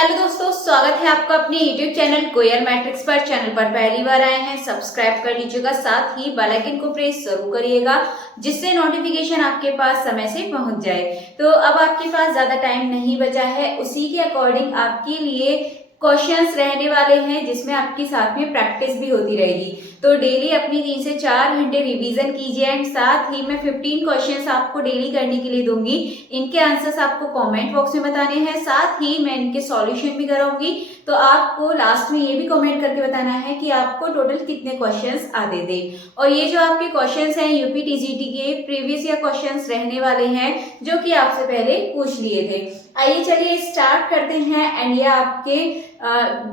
Hello दोस्तों, स्वागत है आपका अपने YouTube चैनल कोयर मैट्रिक्स पर। चैनल पर पहली बार आए हैं, सब्सक्राइब कर लीजिएगा, साथ ही बेल आइकन को प्रेस जरूर करिएगा जिससे नोटिफिकेशन आपके पास समय से पहुंच जाए। तो अब आपके पास ज्यादा टाइम नहीं बचा है, उसी के अकॉर्डिंग आपके लिए क्वेश्चंस रहने वाले हैं जिसमें आपकी साथ में प्रैक्टिस भी होती रहेगी। तो डेली अपनी 3 से 4 घंटे रिवीजन कीजिए एंड साथ ही मैं 15 क्वेश्चंस आपको डेली करने के लिए दूंगी। इनके आंसर्स आपको कमेंट बॉक्स में बताने हैं, साथ ही मैं इनके सॉल्यूशन भी कराऊंगी। तो आपको लास्ट में ये भी कमेंट करके बताना है कि आपको टोटल कितने क्वेश्चंस आते थे। और ये जो आपके क्वेश्चंस हैं यूपी टीजीटी के प्रीवियस ईयर क्वेश्चंस रहने वाले हैं जो कि आपसे पहले पूछ लिए थे। आइए चलिए स्टार्ट करते हैं एंड ये आपके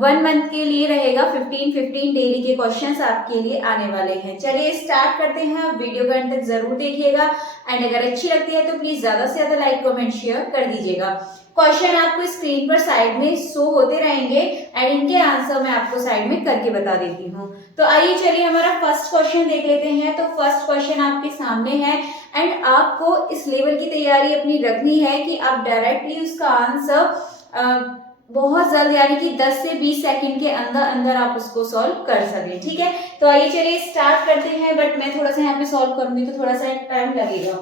1 मंथ के लिए रहेगा। 15 डेली के क्वेश्चंस आपके लिए आने वाले हैं। चलिए स्टार्ट करते हैं। आप वीडियो को अंत तक जरूर देखिएगा एंड अगर अच्छी लगती है तो प्लीज ज्यादा से ज्यादा लाइक कमेंट शेयर कर दीजिएगा। क्वेश्चन आपको स्क्रीन पर साइड में शो होते रहेंगे एंड इनके आंसर मैं आपको साइड में करके बता देती हूँ। तो आइए चलिए हमारा फर्स्ट क्वेश्चन देख लेते हैं। तो फर्स्ट क्वेश्चन आपके सामने है एंड आपको इस लेवल की तैयारी अपनी रखनी है कि आप डायरेक्टली उसका आंसर बहुत जल्द यानी कि 10 से 20 सेकंड के अंदर अंदर आप उसको सॉल्व कर सकें। ठीक है, तो आइए चलिए स्टार्ट करते हैं। बट मैं थोड़ा सा यहाँ पे सॉल्व करूंगी तो थोड़ा सा टाइम लगेगा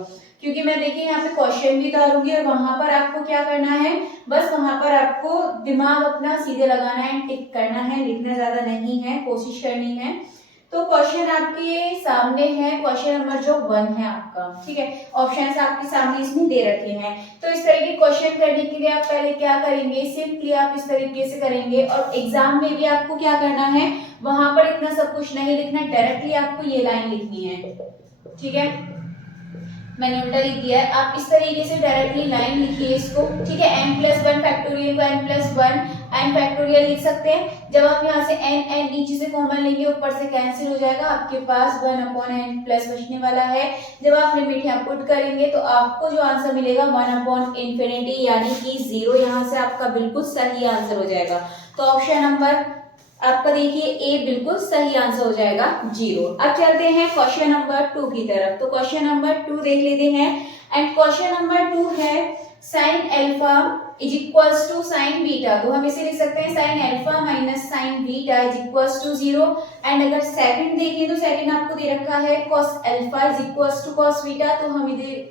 क्योंकि मैं देखिए यहाँ पे क्वेश्चन भी उतारूंगी और वहां पर आपको क्या करना है, बस वहां पर आपको दिमाग अपना सीधे लगाना है, टिक करना है, लिखना ज्यादा नहीं है, कोशिश करनी है। तो क्वेश्चन आपके सामने है, क्वेश्चन नंबर जो 1 है आपका। ठीक है, ऑप्शंस आपके सामने इसमें दे रखे हैं। तो इस तरह के क्वेश्चन करने के लिए आप पहले क्या करेंगे, सिंपली आप इस तरीके से करेंगे और एग्जाम में भी आपको क्या करना है, वहां पर इतना सब कुछ नहीं लिखना, डायरेक्टली आपको ये लाइन लिखनी है। ठीक है, मैंने उल्टा लिख दिया है, आप इस तरीके से डायरेक्टली लाइन लिखिए इसको। ठीक है, n+1 फैक्टोरियल को n+1 n फैक्टोरियल लिख सकते हैं। जब आप यहाँ से n नीचे से कॉमन लेंगे ऊपर से कैंसिल हो जाएगा, आपके पास 1/n प्लस बचने वाला है। जब आप लिमिट यहाँ पुट करेंगे तो आपको जो आंसर मिलेगा 1/∞ यानी कि 0। यहाँ से आपका बिल्कुल सही आंसर हो जाएगा। तो ऑप्शन नंबर आपका देखिए ए बिल्कुल सही आंसर हो जाएगा 0। अब चलते हैं क्वेश्चन नंबर 2 की तरफ। तो क्वेश्चन नंबर 2 देख लेते हैं एंड क्वेश्चन नंबर 2 है sin alpha is equals to sin beta. तो हम इसे लिख सकते हैं sin alpha minus sin beta is equals to 0। And अगर सेकंड देखें तो सेकंड आपको दे रखा है cos alpha is equals to cos beta. तो हम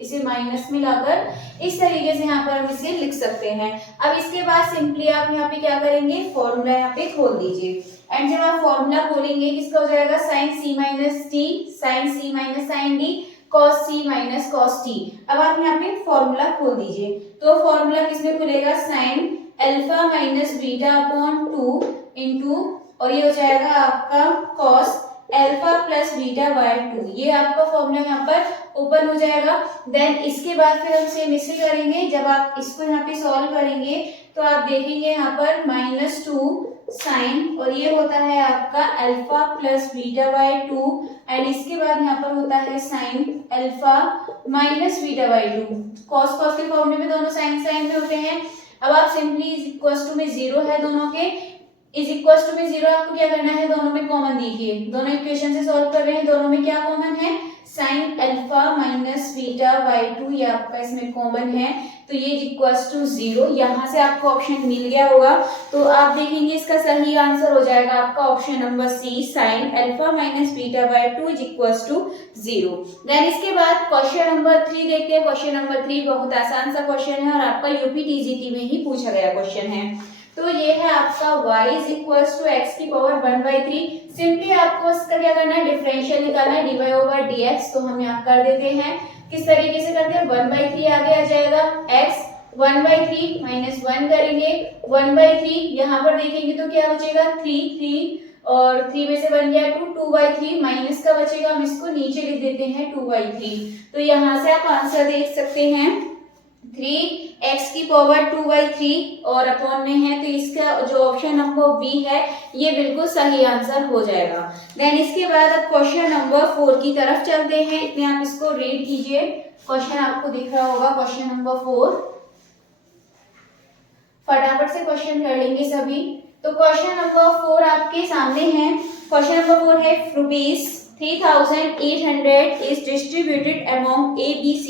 इसे माइनस में लाकर इस तरीके से यहाँ पर हम इसे लिख सकते हैं। अब इसके बाद सिंपली आप यहाँ पे क्या करेंगे, फॉर्मूला यहाँ पे खोल दीजिए एंड जब आप फॉर्मूला खोलेंगे किसका हो जाएगा, sin c minus T sin c minus sin d cos c minus cos t। अब आप यहाँ पे फॉर्मूला खोल दीजिए। तो फॉर्मूला किसमें खुलेगा, sin alpha minus beta upon 2 into और ये हो जाएगा आपका cos alpha plus beta by 2। ये आपका फॉर्मूला यहाँ पर ओपन हो जाएगा। देन इसके बाद फिर हम सेम इसे करेंगे। जब आप इसको यहाँ पे सॉल्व करेंगे तो आप देखेंगे यहाँ पर -2 साइन और ये होता है आपका alpha plus beta by 2 and इसके बाद यहाँ पर होता है sign alpha minus beta by 2। Cos के फॉर्मूले में दोनों साइन में होते हैं। अब आप सिंपली इज इक्वल टू में 0 है, दोनों के इज इक्वल टू में 0 आपको क्या करना है, दोनों में कॉमन दीजिए। दोनों इक्वेशन से सॉल्व कर रहे हैं, दोनों में क्या कॉमन है, sign alpha minus beta by 2 ये आपका इसमें कॉमन है। तो ये इक्वल्स टू 0। यहाँ से आपको ऑप्शन मिल गया होगा तो आप देखेंगे इसका सही आंसर हो जाएगा आपका option number C, sine alpha minus beta by 2 is equals to 0। Then इसके बाद क्वेश्चन नंबर 3 देखते हैं। क्वेश्चन नंबर 3 बहुत आसान सा क्वेश्चन है और आपका यूपी टीजीटी में ही पूछा गया क्वेश्चन है। तो ये है आपका y is equals to x की पावर 1/3। सिंपली आपको इसका क्या करना है, डिफरेंशियल निकालना है, dy/dx। तो हम यहाँ कर देते हैं, किस तरीके से करते हैं, 1/3 आगे आ जाएगा, x 1/3 माइनस 1 करेंगे 1/3। यहाँ पर देखेंगे तो क्या बचेगा, 3 और 3 में से बन गया 2/3 माइनस का बचेगा, हम इसको नीचे लिख देते हैं 2/3। तो यहाँ से आप आंसर देख सकते हैं 3x की पावर 2/3 और अपॉन में है तो इसका जो ऑप्शन नंबर बी है ये बिल्कुल सही आंसर हो जाएगा। देन इसके बाद अब क्वेश्चन नंबर 4 की तरफ चलते हैं। इतने आप इसको रीड कीजिए, क्वेश्चन आपको दिख रहा होगा क्वेश्चन नंबर 4। फटाफट से क्वेश्चन कर लेंगे सभी। तो क्वेश्चन नंबर 4 आपके सामने है। क्वेश्चन नंबर 4 है ₹3,800 is distributed among ABC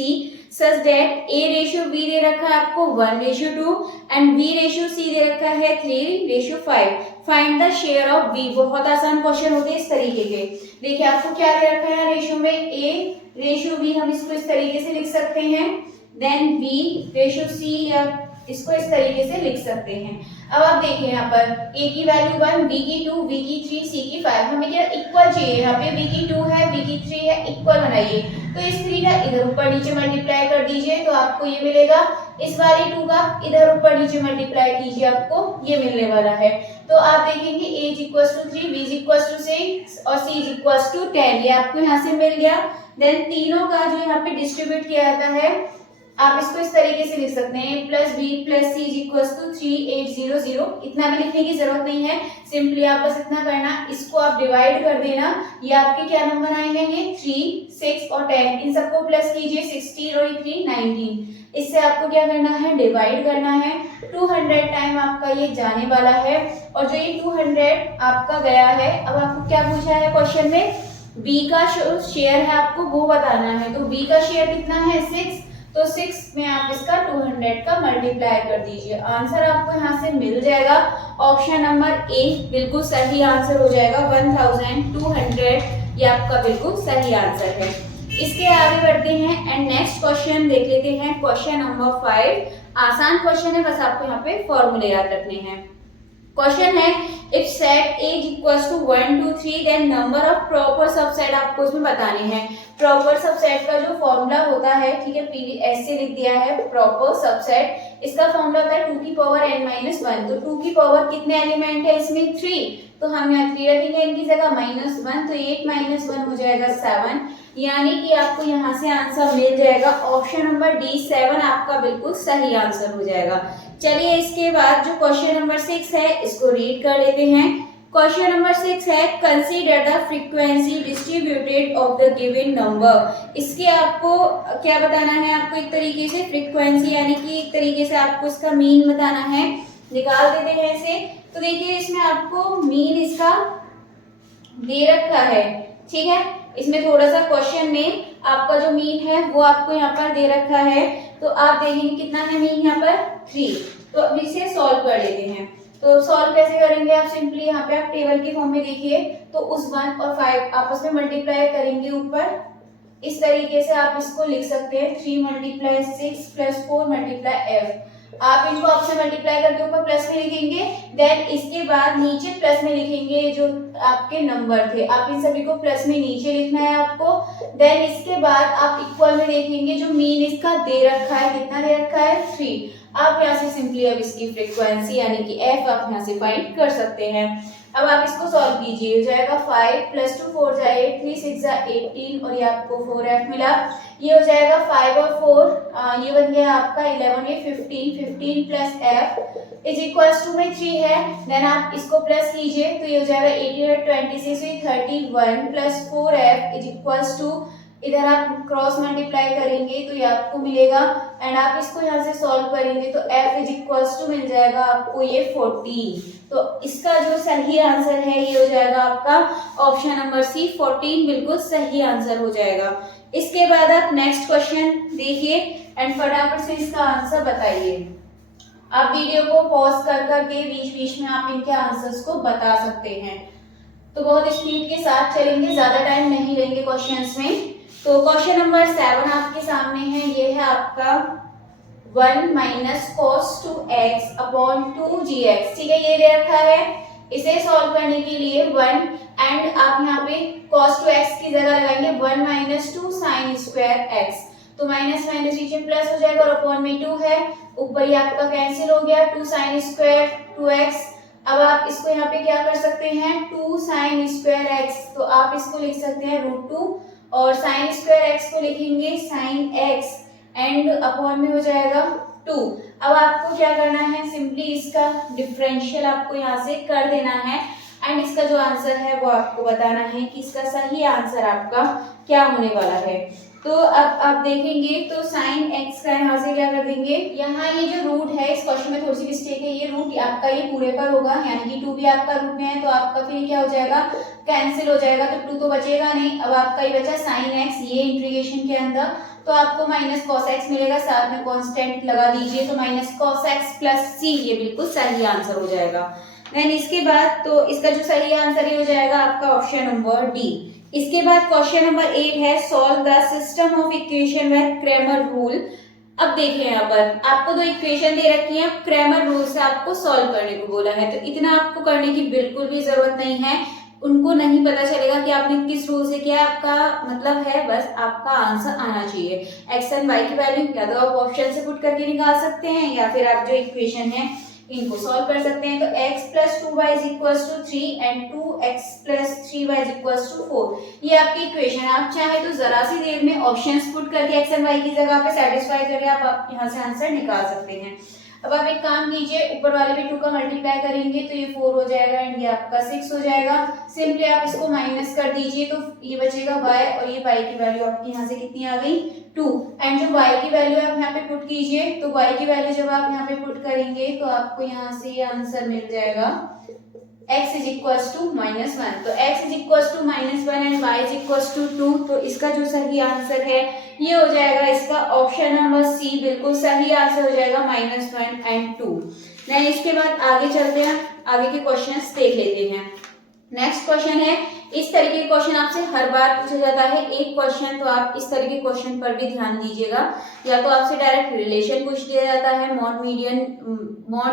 such that A ratio B दे रखा है आपको 1:2 एंड B रेशियो C दे रखा है 3:5। Find the share of B। बहुत आसान क्वेश्चन होते हैं इस तरीके के। देखिए आपको क्या दे रखा है रेशियो में, A रेशियो B हम इसको इस तरीके से लिख सकते हैं, देन B रेशियो C या इसको इस तरीके से लिख सकते हैं। अब आप देखिए यहाँ पर A की वैल्यू 1, B की 2, B की 3, C की 5। हमें क्या इक्वल चाहिए, यहाँ पे B की 2 है, B की 3 है, इक्वल बनाइए। तो इस 3 का इधर ऊपर नीचे मल्टीप्लाई कर दीजिए तो आपको ये मिलेगा। इस वाली 2 का इधर ऊपर नीचे मल्टीप्लाई कीजिए, आपको ये मिलने वाला है। तो आप देखेंगे A is equal to 3, B is equal to 6 और C इज इक्वल टू 10। ये आपको यहाँ से मिल गया। देन तीनों का जो यहाँ पे डिस्ट्रीब्यूट किया जाता है, आप इसको इस तरीके से लिख सकते हैं, A plus B plus C is equal to 3800। इतना भी लिखने की जरूरत नहीं है, सिंपली आप बस इतना करना, इसको आप डिवाइड कर देना। ये आपके क्या नंबर आएंगे, ये 3, 6 और 10, इन सबको प्लस कीजिए, 16 और 3 19। इससे आपको क्या करना है, डिवाइड करना है। 200 टाइम आपका ये जाने वाला है और जो ये 200 आपका गया है। अब आपको क्या पूछा है क्वेश्चन में, B का शेयर है आपको वो बताना है। तो B का शेयर कितना है, 6। तो 6 में आप इसका 200 का मल्टीप्लाई कर दीजिए, आंसर आपको यहाँ से मिल जाएगा। ऑप्शन नंबर ए बिल्कुल सही आंसर हो जाएगा, 1200। ये आपका बिल्कुल सही आंसर है। इसके आगे बढ़ते हैं एंड नेक्स्ट क्वेश्चन देख लेते हैं, क्वेश्चन नंबर 5। आसान क्वेश्चन है, बस आपको यहाँ पे फॉर्मूले याद रखने हैं। क्वेश्चन है, if set A is equals to 1 2 3 then number of proper subset आपको इसमें बताने हैं। प्रॉपर सबसेट का जो फॉर्मूला होता है, ठीक है, पीवी ऐसे लिख दिया है प्रॉपर सबसेट। इसका फॉर्मूला होता है 2 की पावर n-1। तो 2 की पावर कितने एलिमेंट है इसमें, 3। तो हम यहाँ 3 रखेंगे इनकी जगह, -1 तो 8 - 1 हो जाएगा 7। यानी कि आपको यहाँ से आंसर मिल जाएगा ऑप्शन नंबर डी 7 आपका बिल्कुल सही आंसर हो जाएगा। चलिए इसके बाद जो क्वेश्चन नंबर 6 है इसको रीड कर लेते हैं। क्वेश्चन नंबर 6 है, consider the frequency distributed of the given number. इसके आपको क्या बताना है, आपको एक तरीके से फ्रीक्वेंसी यानी कि एक तरीके से आपको इसका मीन बताना है। निकाल देते हैं इसे। तो देखिए इसमें आपको मीन इसका दे रखा है, ठीक है। इसमें थोड़ा सा क्वेश्चन में आपका जो मीन है वो आपको यहाँ पर दे रखा है। तो आप देखेंगे कितना है मीन यहाँ पर, 3। तो अब इसे सॉल्व कर लेते हैं। तो सॉल्व कैसे करेंगे, आप सिंपली यहाँ पे आप टेबल के फॉर्म में देखिए, तो उस 1 और 5 आपस में मल्टीप्लाई करेंगे ऊपर। इस तरीके से आप इसको लिख सकते हैं, 3 × 6 + 4 × f। आप इनको आपसे मल्टीप्लाई करके ऊपर प्लस में लिखेंगे, देन इसके बाद नीचे प्लस में लिखेंगे जो आपके नंबर थे। आप इन सभी को प्लस में नीचे लिखना है आपको। देन इसके बाद आप इक्वल में देखेंगे, जो मीन इसका दे रखा है, कितना दे रखा है, 3। आप यहाँ से सिंपली अब इसकी फ्रीक्वेंसी यानी कि f आप यहाँ से फाइंड कर सकते हैं। अब आप इसको सॉल्व कीजिए, हो जाएगा 5 + 2 4 × 8 3 6 × 18 और ये आपको 4f मिला। ये हो जाएगा 5 और 4 ये बन गया आपका 11 ये 15 + f इज इक्वल्स टू में 3 है। देन आप इसको प्लस कीजिए तो ये हो जाएगा 18 और 26 31 + 4f इज इक्वल्स टू, इधर आप क्रॉस मल्टीप्लाई करेंगे तो ये आपको मिलेगा एंड आप इसको यहाँ से सॉल्व करेंगे तो f इज इक्वल्स टू मिल जाएगा आपको ये 14। तो इसका जो सही आंसर है ये हो जाएगा आपका ऑप्शन नंबर सी 14 बिल्कुल सही आंसर हो जाएगा। इसके बाद आप नेक्स्ट क्वेश्चन देखिए एंड फटाफट से इसका आंसर बताइए। आप वीडियो को पॉज कर करके बीच बीच में आप इनके आंसर्स को बता सकते हैं। तो बहुत स्पीड के साथ चलेंगे, ज्यादा टाइम नहीं लेंगे क्वेश्चंस में। तो क्वेश्चन नंबर 7 आपके सामने है, ये है आपका 1 - cos 2x / 2gx, ठीक है, ये दे रखा है। इसे सॉल्व करने के लिए 1 एंड आप यहाँ पे cos 2x की जगह लगाएंगे 1 - 2 sin² x। तो माइनस माइनस नीचे प्लस हो जाएगा और अपॉन में 2 है, ऊपर ही आपका कैंसिल हो गया, 2 sin² 2x। अब आप इसको यहाँ पे क्या कर सकते हैं, 2 sin² x, तो आप इसको लिख सकते हैं √2 और sin² x को लिखेंगे sin x एंड अपॉन में हो जाएगा 2। अब आपको क्या करना है, सिंपली इसका डिफरेंशियल आपको यहाँ से कर देना है एंड इसका जो आंसर है वो आपको बताना है कि इसका सही आंसर आपका क्या होने वाला है। तो अब आप देखेंगे तो sin x का यहाँ से क्या कर देंगे, यहाँ ये जो रूट है इस क्वेश्चन में थोड़ी सी मिस्टेक है, ये रूट आपका ये पूरे पर होगा यानी कि 2 भी आपका रूट में है तो आपका फिर क्या हो जाएगा, कैंसिल हो जाएगा, तो 2 तो बचेगा नहीं। अब आपका ये बचा sin x, ये इंटीग्रेशन के अंदर तो आपको माइनस कॉस एक्स मिलेगा, साथ में कांस्टेंट लगा दीजिए तो माइनस कॉस एक्स प्लस सी, ये बिल्कुल सही आंसर हो जाएगा। देन इसके बाद तो इसका जो सही आंसर ये हो जाएगा आपका ऑप्शन नंबर डी। इसके बाद क्वेश्चन नंबर 8 है solve the system of equation with Cramer rule. अब देखिए यहाँ पर आपको दो इक्वेशन दे रखी है, क्रैमर रूल से आपको सॉल्व करने को बोला है, तो इतना आपको करने की बिल्कुल भी जरूरत नहीं है। उनको नहीं पता चलेगा कि आपने किस रूल से किया, आपका मतलब है बस आपका आंसर आना चाहिए। एक्स एंड वाई की वैल्यू या तो आप ऑप्शन से पुट करके निकाल सकते हैं या फिर आप जो इक्वेशन है इनको सॉल्व कर सकते हैं। तो x plus 2y is equal to 3 and 2x plus 3y is equal to 4, ये आपकी इक्वेशन। आप चाहे तो जरा सी देर में ऑप्शंस पुट करके x एंड y की जगह पे सेटिस्फाई करके आप यहाँ से आंसर निकाल सकते हैं। अब आप एक काम कीजिए, ऊपर वाले पे 2 का मल्टीप्लाई करेंगे तो ये 4 हो जाएगा एंड ये आपका 6 हो जाएगा। सिंपली आप इसको माइनस कर दीजिए तो ये बचेगा y और ये y की वैल्यू आपकी यहाँ से कितनी आ गई 2, एंड जो y की वैल्यू आप यहाँ पे पुट कीजिए तो y की वैल्यू जब आप यहाँ पे पुट करेंगे तो आपको यहाँ से ये आंसर मिल जाएगा x इज इक्वल टू -1। तो x is equal to -1 and y is equal to 2, तो इसका जो सही आंसर है ये हो जाएगा इसका ऑप्शन नंबर सी, बिल्कुल सही आंसर हो जाएगा -1 एंड 2। देन इसके बाद आगे चलते हैं, आगे के क्वेश्चंस देख लेते हैं। नेक्स्ट क्वेश्चन है, इस तरीके के क्वेश्चन आपसे हर बार पूछा जाता है एक क्वेश्चन, तो आप इस तरीके के क्वेश्चन पर भी ध्यान दीजिएगा। या तो आपसे डायरेक्ट रिलेशन पूछ दिया जाता है मॉड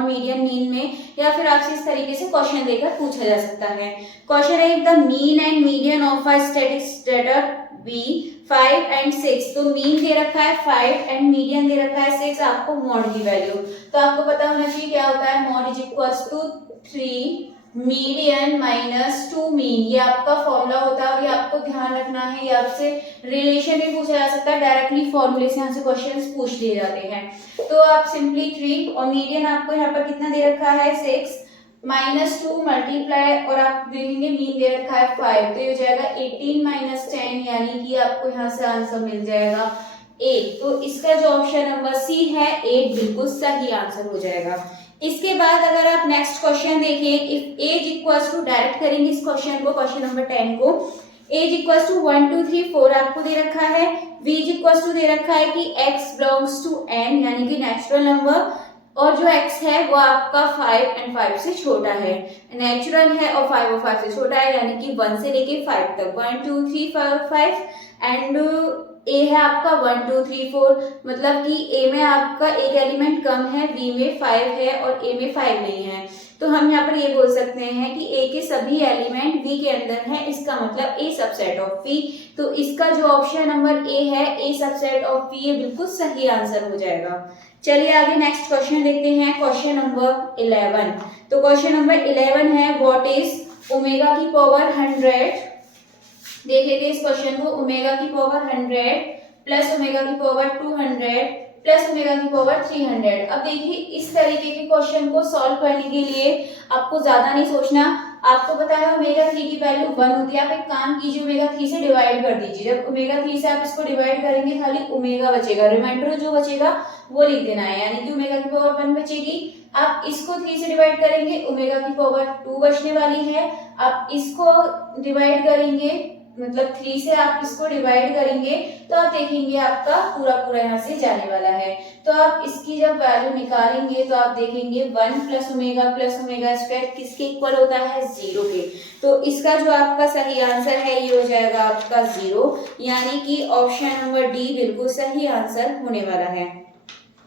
मीडियन मीन में, या फिर आपसे इस तरीके से क्वेश्चन देकर पूछा जा सकता है। क्वेश्चन है the mean and median of a static data be 5 and 6, तो मीन दे रखा है 5 एंड मीडियन दे रखा है 6, आपको मॉड की वैल्यू तो आपको पता होना चाहिए क्या होता है, mode is equal to 3 median minus 2 mean, ये आपका फॉर्मूला होता है और ये आपको ध्यान रखना है। ये आपसे रिलेशन भी पूछा जा सकता है, डायरेक्टली फॉर्मूले से यहाँ से क्वेश्चंस पूछ लिए जाते हैं। तो आप सिंपली 3 और मीडियन आपको यहाँ पर कितना दे रखा है 6 -2 मल्टीप्लाई और आप देखेंगे मीन दे रखा है 5, तो ये हो जाएगा 18 - 10, यानी कि आपको यहाँ से आंसर मिल जाएगा 8। तो इसका जो ऑप्शन नंबर सी है 8 बिल्कुल सही आंसर हो जाएगा। इसके बाद अगर आप नेक्स्ट क्वेश्चन देखें, if age equals to, direct करेंगे इस क्वेश्चन को, क्वेश्चन नंबर 10 को, एज इक्वल्स टू 1 2 3 4 आपको दे रखा है, v इक्वल्स टू दे रखा है कि x बिलोंग्स टू n यानी कि नेचुरल नंबर, और जो x है वो आपका 5 एंड 5 से छोटा है, नेचुरल है और 5 और 5 से छोटा है, यानी कि 1 से लेके 5 तक 1 2 3 4 5 एंड a है आपका 1 2 3 4, मतलब कि a में आपका एक एलिमेंट कम है, b में 5 है और a में 5 नहीं है। तो हम यहाँ पर ये बोल सकते हैं कि a के सभी एलिमेंट b के अंदर हैं, इसका मतलब a सबसेट ऑफ b। तो इसका जो ऑप्शन नंबर a है a सबसेट ऑफ b, ये बिल्कुल सही आंसर हो जाएगा। चलिए आगे नेक्स्ट क्वेश्चन देखते हैं, क्वेश्चन नंबर 11। तो क्वेश्चन नंबर 11 है व्हाट इज ओमेगा की पावर 100। देख लेते हैं इस क्वेश्चन को, ओमेगा की पावर 100 प्लस ओमेगा की पावर 200 प्लस ओमेगा की पावर 300। अब देखिए इस तरीके के क्वेश्चन को सॉल्व करने के लिए आपको ज्यादा नहीं सोचना, आपको पता है ओमेगा 3 की वैल्यू 1 होती है। आप एक काम कीजिए, ओमेगा 3 से डिवाइड कर दीजिए। जब ओमेगा 3 से आप इसको डिवाइड करेंगे खाली ओमेगा बचेगा, रिमाइंडर जो बचेगा वो लिख देना है, यानी कि ओमेगा की पावर 1 बचेगी। आप इसको 3 से डिवाइड करेंगे, ओमेगा की पावर 2 बचने वाली है। आप इसको डिवाइड करेंगे, मतलब 3 से आप इसको डिवाइड करेंगे तो आप देखेंगे आपका पूरा पूरा यहाँ से जाने वाला है। तो आप इसकी जब वैल्यू निकालेंगे तो आप देखेंगे 1 प्लस ओमेगा स्क्वायर किसके इक्वल होता है 0 के। तो इसका जो आपका सही आंसर है ये हो जाएगा आपका 0, यानी कि ऑप्शन नंबर डी बिल्कुल सही आंसर होने वाला है।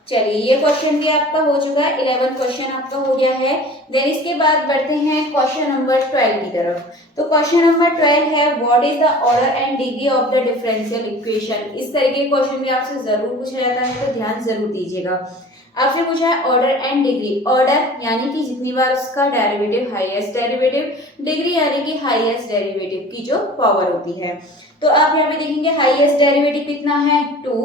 चलिए ये क्वेश्चन भी आपका हो चुका है, 11 क्वेश्चन आपका हो गया है। देन इसके बाद बढ़ते हैं क्वेश्चन नंबर 12 की तरफ। तो क्वेश्चन नंबर 12 है what is the order and degree of the differential equation. इस तरीके के क्वेश्चन भी आपसे जरूर पूछा जाता है, तो ध्यान जरूर दीजिएगा। आपसे पूछा है ऑर्डर एंड डिग्री, ऑर्डर यानी कि जितनी बार उसका डेरिवेटिव हाईएस्ट डेरिवेटिव, डिग्री यानी कि हाईएस्ट डेरिवेटिव की जो पावर होती है। तो आप यहाँ पे देखेंगे हाईएस्ट डेरिवेटिव कितना है 2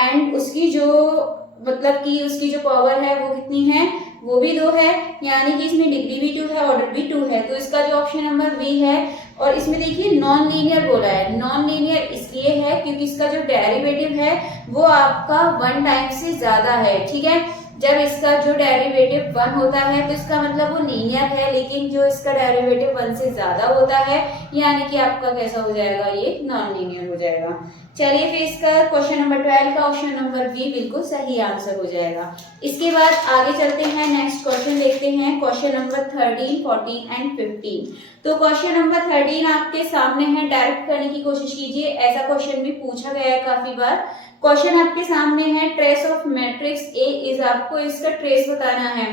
एंड उसकी जो मतलब कि उसकी जो पावर है वो कितनी है, वो भी 2 है, यानी कि इसमें डिग्री भी 2 है, ऑर्डर भी 2 है। तो इसका जो ऑप्शन नंबर बी है, और इसमें देखिए नॉन लीनियर बोला है। नॉन लीनियर इसलिए है क्योंकि इसका जो डेरिवेटिव है वो आपका 1 टाइम से ज्यादा है, ठीक है। जब इसका जो डेरिवेटिव 1 होता है तो इसका मतलब वो लीनियर है, लेकिन जो इसका डेरिवेटिव 1 से ज्यादा होता है यानी कि आपका कैसा हो जाएगा, ये नॉन लीनियर हो जाएगा। चलिए फिर इसका क्वेश्चन नंबर 12 का ऑप्शन नंबर बी बिल्कुल सही आंसर हो जाएगा। इसके बाद आगे चलते हैं, नेक्स्ट क्वेश्चन देखते हैं, क्वेश्चन नंबर 13, 14 एंड 15। तो क्वेश्चन नंबर 13 आपके सामने है, डायरेक्ट करने की कोशिश कीजिए, ऐसा क्वेश्चन भी पूछा गया है काफी बार। क्वेश्चन आपके सामने है, trace of matrix A is, आपको इसका ट्रेस बताना है।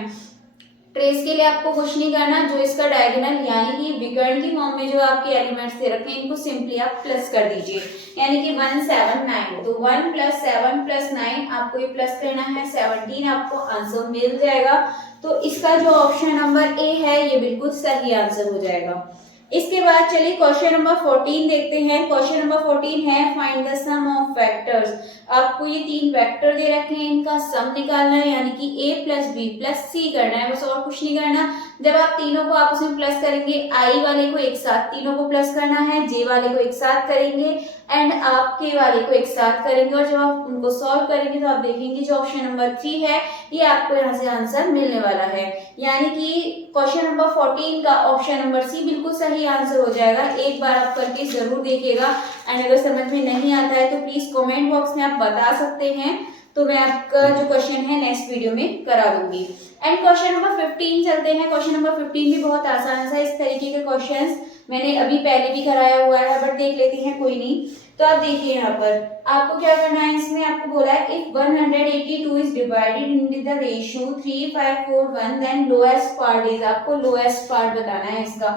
ट्रेस के लिए आपको कुछ नहीं करना, जो इसका डायगोनल यानी कि विकर्ण की फॉर्म में जो आपके एलिमेंट्स दे रखे हैं इनको सिंपली आप प्लस कर दीजिए, यानी कि 1 7 9। तो 1 + 7 + 9 आपको ये प्लस करना है, 17 आपको आंसर मिल जाएगा। तो इसका जो ऑप्शन नंबर ए है ये बिल्कुल सही आंसर हो जाएगा। इसके बाद चलिए क्वेश्चन नंबर 14 देखते हैं। क्वेश्चन नंबर 14 है, find the sum of vectors. आपको ये 3 वेक्टर दे रखे हैं, इनका सम निकालना है, यानी कि a + b + c करना है, बस और कुछ नहीं करना। जब आप तीनों को आपस में प्लस करेंगे, i वाले को एक साथ तीनों को प्लस करना है, j वाले को एक साथ करेंगे एंड आप k वाले को एक साथ करेंगे, और जब आप उनको सॉल्व करेंगे तो आप देखेंगे जो ऑप्शन नंबर 3 है ये आपको यहाँ से आंसर मिलने वाला है, यानी कि क्वेश्चन नंबर 14 का ऑप्शन नंबर सी बिल्कुल सही आंसर हो जाएगा। एक बार आप करके जरूर देखिएगा एंड अगर समझ में नहीं आता है तो प्लीज कमेंट बॉक्स में आप बता सकते हैं, तो मैं आपका जो क्वेश्चन है नेक्स्ट वीडियो में करा दूंगी। एंड क्वेश्चन नंबर 15 चलते हैं। क्वेश्चन नंबर 15 भी बहुत आसान सा, इस तरीके के क्वेश्चंस मैंने अभी पहले भी कराया हुआ है, बट देख लेते हैं, कोई नहीं। तो आप देखिए यहाँ पर आपको क्या करना है, इसमें आपको बोला है if 182 is divided in the ratio 3 5 4 1 then lowest part is, आपको लोएस्ट पार्ट बताना है इसका।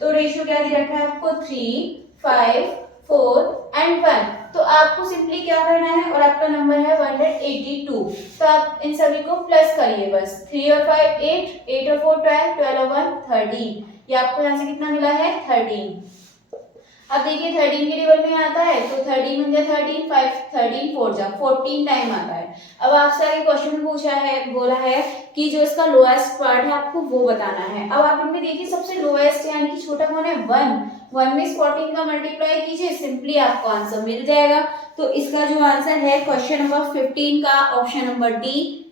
तो रेशियो क्या दे रखा है आपको, 3 5 4 एंड 1। तो आपको सिंपली क्या करना है, और आपका नंबर है 182, तो आप इन सभी को प्लस करिए बस। 3 और 5 8, 8 और 4 12, 12 और 1 13, ये आपको यहाँ से कितना मिला है 13। अब देखिए 13 के टेबल में आता है तो 13 × 13 5 13 4 जा 14 टाइम आता है। अब आपसे आगे क्वेश्चन पूछा है, बोला है कि जो इसका लोएस्ट पार्ट है आपको वो बताना है। अब आप इनमें देखिए सबसे लोएस्ट यानी कि छोटा कौन है, 1 में इस 14 का मल्टीप्लाई कीजिए, सिंपली आपको आंसर मिल जाएगा। तो इसका जो आंसर है क्वेश्चन नंबर 15 का ऑप्शन नंबर डी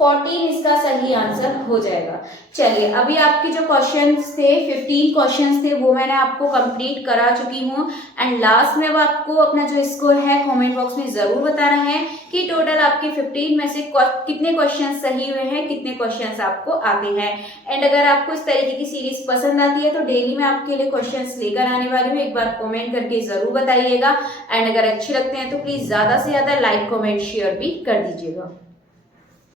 14 इसका सही आंसर हो जाएगा। चलिए अभी आपके जो क्वेश्चंस थे 15 क्वेश्चंस थे वो मैंने आपको कंप्लीट करा चुकी हूँ एंड लास्ट में अब आपको अपना जो स्कोर है कमेंट बॉक्स में जरूर बताना है कि टोटल आपके 15 में से कितने क्वेश्चंस सही हुए हैं, कितने क्वेश्चंस आपको आते हैं। एंड अगर आपको इस तरीके की सीरीज पसंद आती है तो डेली मैं आपके लिए क्वेश्चंस लेकर आने वाली हूँ, एक बार कमेंट करके जरूर बताइएगा। एंड अगर अच्छे लगते हैं तो प्लीज ज्यादा से ज्यादा लाइक कमेंट शेयर भी कर दीजिएगा।